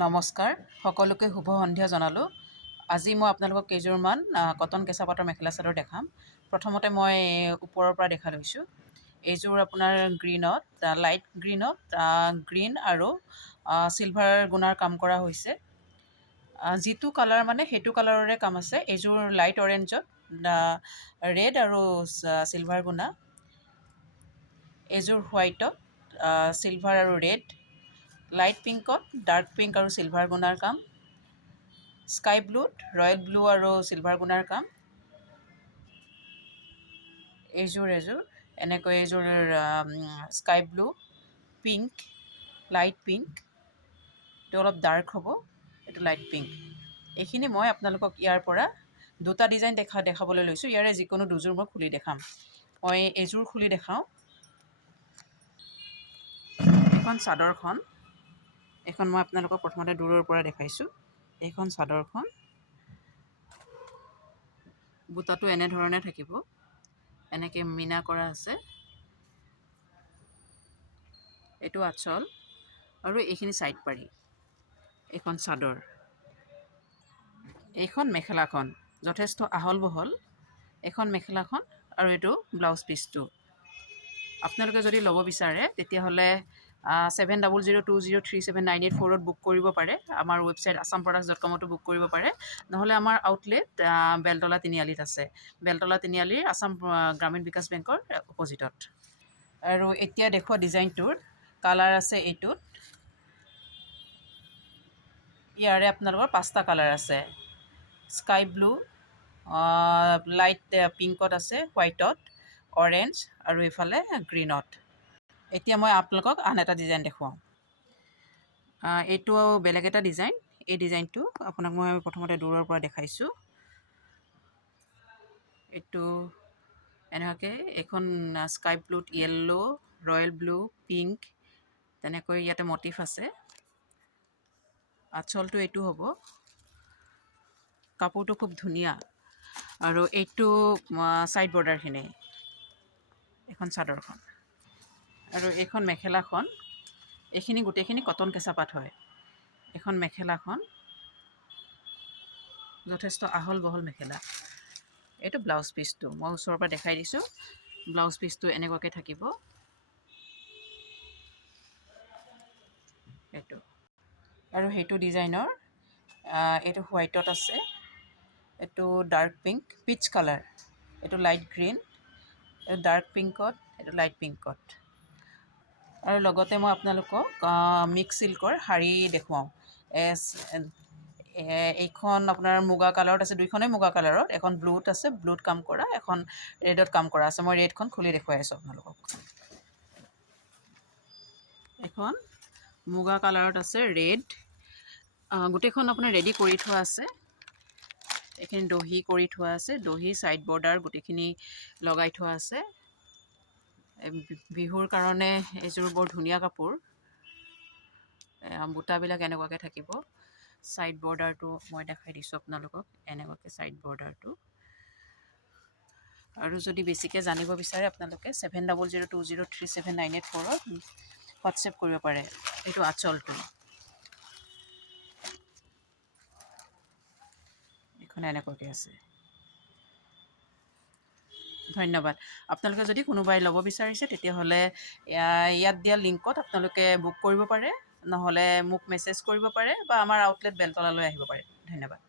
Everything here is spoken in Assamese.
নমস্কাৰ সকলোকে শুভ সন্ধিয়া জনালোঁ। আজি মই আপোনালোকক কেইযোৰমান কটন কেঁচা পাটৰ মেখেলা চাদৰ দেখাম। প্ৰথমতে মই ওপৰৰ পৰা দেখা লৈছোঁ। এইযোৰ আপোনাৰ লাইট গ্ৰীণত গ্ৰীণ আৰু চিলভাৰ গুণাৰ কাম কৰা হৈছে। যিটো কালাৰ মানে সেইটো কালাৰৰে কাম আছে। এইযোৰ লাইট অৰেঞ্জত ৰেড আৰু চিলভাৰ গুণা। এইযোৰ হোৱাইটত চিলভাৰ আৰু ৰেড। লাইট পিংকত ডাৰ্ক পিংক আৰু চিলভাৰ গুণাৰ কাম। স্কাই ব্লুত ৰয়েল ব্লু আৰু চিলভাৰ গুণাৰ কাম। এইযোৰ এনেকৈ এইযোৰ sky blue, pink, light pink. এইটো অলপ ডাৰ্ক হ'ব, এইটো লাইট পিংক। এইখিনি মই আপোনালোকক ইয়াৰ পৰা দুটা ডিজাইন দেখাবলৈ লৈছোঁ। ইয়াৰে যিকোনো দুযোৰ মই খুলি দেখাম। মই এইযোৰ খুলি দেখাওঁ। এইখন চাদৰখন, এইখন মই আপোনালোকক প্ৰথমতে দূৰৰ পৰা দেখাইছোঁ। এইখন চাদৰখন বুটাটো এনেধৰণে থাকিব, এনেকৈ মীনা কৰা আছে। এইটো আঁচল আৰু এইখিনি চাইড পাৰি। এইখন চাদৰ, এইখন মেখেলাখন যথেষ্ট আহল বহল। এইখন মেখেলাখন আৰু এইটো ব্লাউজ পিচটো। আপোনালোকে যদি ল'ব বিচাৰে তেতিয়াহ'লে 7002037984 বুক কৰিব পাৰে। আমাৰ ৱেবছাইট assamproducts.com বুক কৰিব পাৰে। নহ'লে আমাৰ আউটলেট বেলতলা তিনিআলিত আছে। বেলতলা তিনিআলিৰ আসাম গ্ৰামীণ বিকাশ বেংকৰ অপজিটত। আৰু এতিয়া দেখুওৱা ডিজাইনটোৰ কালাৰ আছে এইটোত। ইয়াৰে আপোনালোকৰ 5টা কালাৰ আছে। স্কাই ব্লু, লাইট পিংকত আছে, হোৱাইটত, অৰেঞ্জ আৰু এইফালে গ্ৰীণত। এতিয়া মই আপোনালোকক আন এটা ডিজাইন দেখুৱাওঁ। এইটো বেলেগ এটা ডিজাইন। এই ডিজাইনটো আপোনাক মই প্ৰথমতে দূৰৰ পৰা দেখাইছোঁ। এইটো এনেকুৱাকৈ এইখন স্কাই ব্লুত য়েল্লো, ৰয়েল ব্লু, পিংক তেনেকৈ ইয়াতে মটিভ আছে। আঁচলটো এইটো হ'ব। কাপোৰটো খুব ধুনীয়া। আৰু এইটো ছাইড বৰ্ডাৰখিনি, এইখন চাদৰখন। আৰু এইখন মেখেলাখন, এইখিনি গোটেইখিনি কটন কেঁচা পাট হয়। এইখন মেখেলাখন যথেষ্ট আহল বহল মেখেলা। এইটো ব্লাউজ পিচটো মই ওচৰৰ পৰা দেখাই দিছোঁ। ব্লাউজ পিচটো এনেকুৱাকৈ থাকিব। এইটো আৰু সেইটো ডিজাইনৰ এইটো হোৱাইটত আছে, এইটো ডাৰ্ক পিংক, পিচ কালাৰ, এইটো লাইট গ্ৰীণ, এইটো ডাৰ্ক পিংকত, এইটো লাইট পিংকত। আৰু লগতে মই আপোনালোকক মিক্স চিল্কৰ শাৰী দেখুৱাওঁ। এইখন আপোনাৰ মুগা কালাৰত আছে, দুইখনেই মুগা কালাৰত। এখন ব্লুত আছে, ব্লুত কাম কৰা, এখন ৰেডত কাম কৰা আছে। মই ৰেডখন খুলি দেখুৱাই আছোঁ আপোনালোকক। এখন মুগা কালাৰত আছে, ৰেড। গোটেইখন আপোনাৰ ৰেডি কৰি থোৱা আছে। এইখিনি দহি কৰি থোৱা আছে, দহি ছাইড বৰ্ডাৰ গোটেইখিনি লগাই থোৱা আছে। বিহুৰ কাৰণে এইযোৰ বৰ ধুনীয়া কাপোৰ। বুটাবিলাক এনেকুৱাকৈ থাকিব। ছাইড বৰ্ডাৰটো মই দেখাই দিছোঁ আপোনালোকক, এনেকুৱাকৈ ছাইড বৰ্ডাৰটো। আৰু যদি বেছিকৈ জানিব বিচাৰে আপোনালোকে 7002037984 হোৱাটছএপ কৰিব পাৰে। এইটো আঁচলটো, এইখন এনেকুৱাকৈ আছে। ধন্যবাদ। আপোনালোকে যদি কোনোবাই ল'ব বিচাৰিছে তেতিয়াহ'লে ইয়াত দিয়া লিংকত আপোনালোকে বুক কৰিব পাৰে, নহ'লে মোক মেছেজ কৰিব পাৰে বা আমাৰ আউটলেট বেলতলালৈ আহিব পাৰে। ধন্যবাদ।